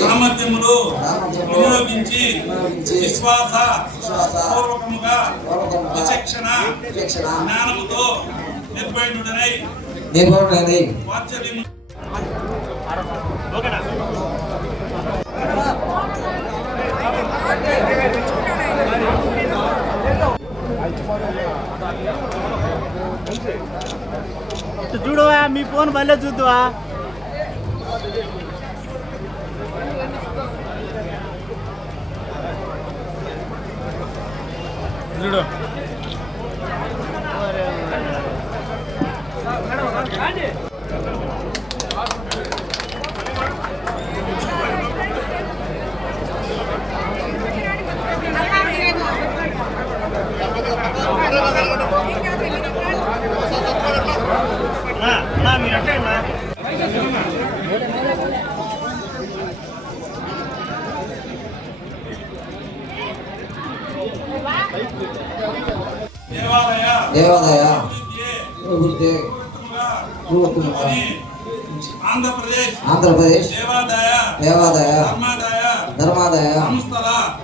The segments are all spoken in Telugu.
సామర్థ్యములో వినియోగించి విశ్వాస పూర్వకముగా విచక్షణ జ్ఞానముతో నిర్భయుడనై నిర్భయుడనై వాత్సల్యము చూడవా మీ ఫోన్ మళ్ళీ చూద్దువా? చూడు నా నా మీరు అంటే నా దేవాలయ దేవాదాయ అభివృద్ధి ఆంధ్రప్రదేశ్ ఆంధ్రప్రదేశ్ దేవాదాయ దేవాదాయ ధర్మాదాయ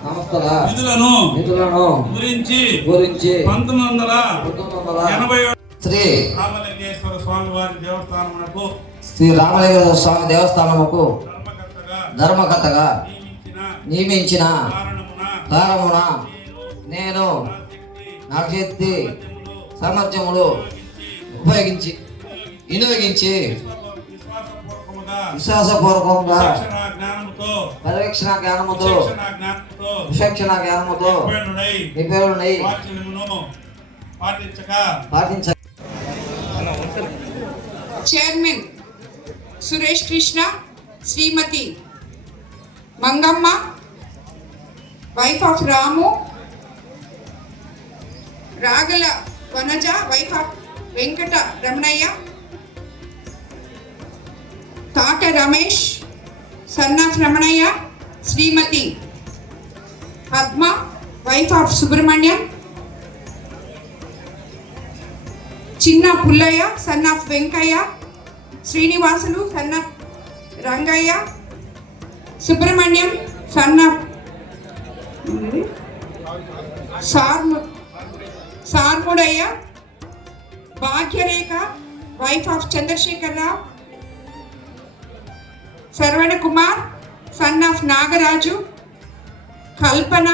సంస్థల నిధులను నిధులను గురించి గురించి పంతొమ్మిది వందల పంతొమ్మిది వందల ఎనభై ఏడు శ్రీ రామలింగేశ్వర స్వామి వారి దేవస్థానమునకు శ్రీ రామలింగేశ్వర స్వామి దేవస్థానముకు ధర్మకర్తగా నియమించిన కారణమున నేను నా శక్తి సామర్థ్యములు ఉపయోగించి వినియోగించి విశ్వాసపూర్వకంగా శిక్షణ జ్ఞానముతో పరిరక్షణ జ్ఞానముతో శిక్షణ జ్ఞానముతో విచక్షణ పాటించక chairman Suresh Krishna Srimathi Mangamma wife of Ramu Ragala Vanaja wife of Venkata Ramanaiah Thata Ramesh son of Ramanaiah Srimathi Padma wife of Subrahmanyam Chinna Pullaiah son of Venkaiah Srinivasulu son of Rangaiah Subrahmanyam son of sir Sarmudaiah Bhagyarekha wife of Chandrasekhar Rao Sharavana Kumar son of Nagaraju Kalpana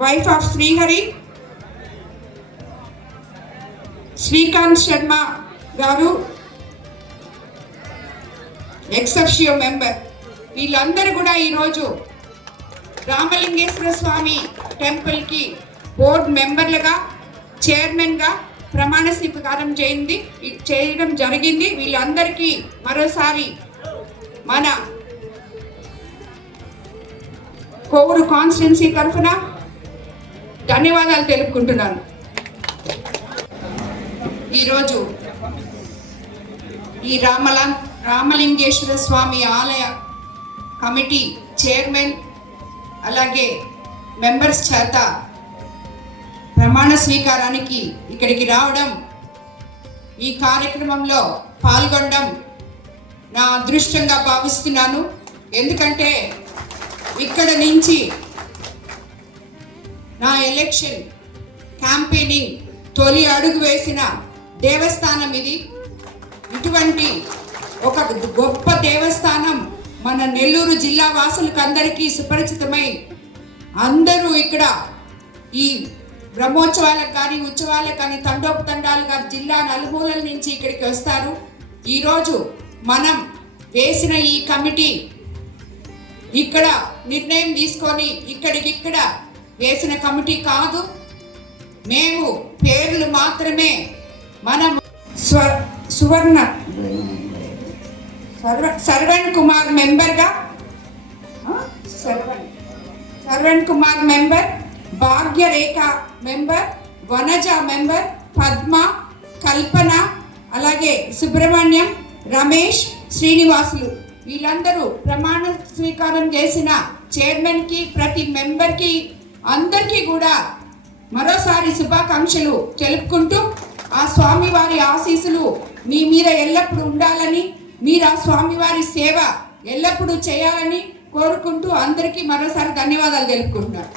wife of Srihari Srikanth Sharma గారు ఎక్సెప్షియో మెంబర్. వీళ్ళందరూ కూడా ఈరోజు రామలింగేశ్వర స్వామి టెంపుల్కి బోర్డ్ మెంబర్లుగా చైర్మన్గా ప్రమాణ స్వీకారం చేయింది. చేయడం జరిగింది. వీళ్ళందరికీ మరోసారి మన కోవూరు కాన్స్టిట్యున్సీ తరఫున ధన్యవాదాలు తెలుపుకుంటున్నాను. ఈరోజు ఈ రామల రామలింగేశ్వర స్వామి ఆలయ కమిటీ చైర్మన్ అలాగే మెంబర్స్ చేత ప్రమాణ స్వీకారానికి ఇక్కడికి రావడం ఈ కార్యక్రమంలో పాల్గొనడం నా అదృష్టంగా భావిస్తున్నాను. ఎందుకంటే ఇక్కడ నుంచి నా ఎలక్షన్ క్యాంపెయినింగ్ తొలి అడుగు వేసిన దేవస్థానం ఇది. ఇటువంటి ఒక గొప్ప దేవస్థానం మన నెల్లూరు జిల్లా వాసులకు అందరికీ సుపరిచితమై అందరూ ఇక్కడ ఈ బ్రహ్మోత్సవాలకు కానీ ఉత్సవాలకు కానీ తండోపతండాలుగా జిల్లా నలుమూలల నుంచి ఇక్కడికి వస్తారు. ఈరోజు మనం వేసిన ఈ కమిటీ ఇక్కడ నిర్ణయం తీసుకొని ఇక్కడికిక్కడ వేసిన కమిటీ కాదు. మేము పేర్లు మాత్రమే మనం స్వ సువర్ణ సర్వ సర్వణ్ కుమార్ మెంబర్గా Sarvan Sarvan Kumar member Bhagyarekha member Vanaja member Padma Kalpana అలాగే సుబ్రహ్మణ్యం రమేష్ శ్రీనివాసులు. వీళ్ళందరూ ప్రమాణ స్వీకారం చేసిన చైర్మన్కి ప్రతి మెంబర్కి అందరికీ కూడా మరోసారి శుభాకాంక్షలు తెలుపుకుంటూ ఆ స్వామివారి ఆశీస్సులు మీ మీద ఎల్లప్పుడూ ఉండాలని మీరు ఆ స్వామివారి సేవ ఎల్లప్పుడూ చేయాలని కోరుకుంటూ అందరికీ మరోసారి ధన్యవాదాలు తెలుపుకుంటారు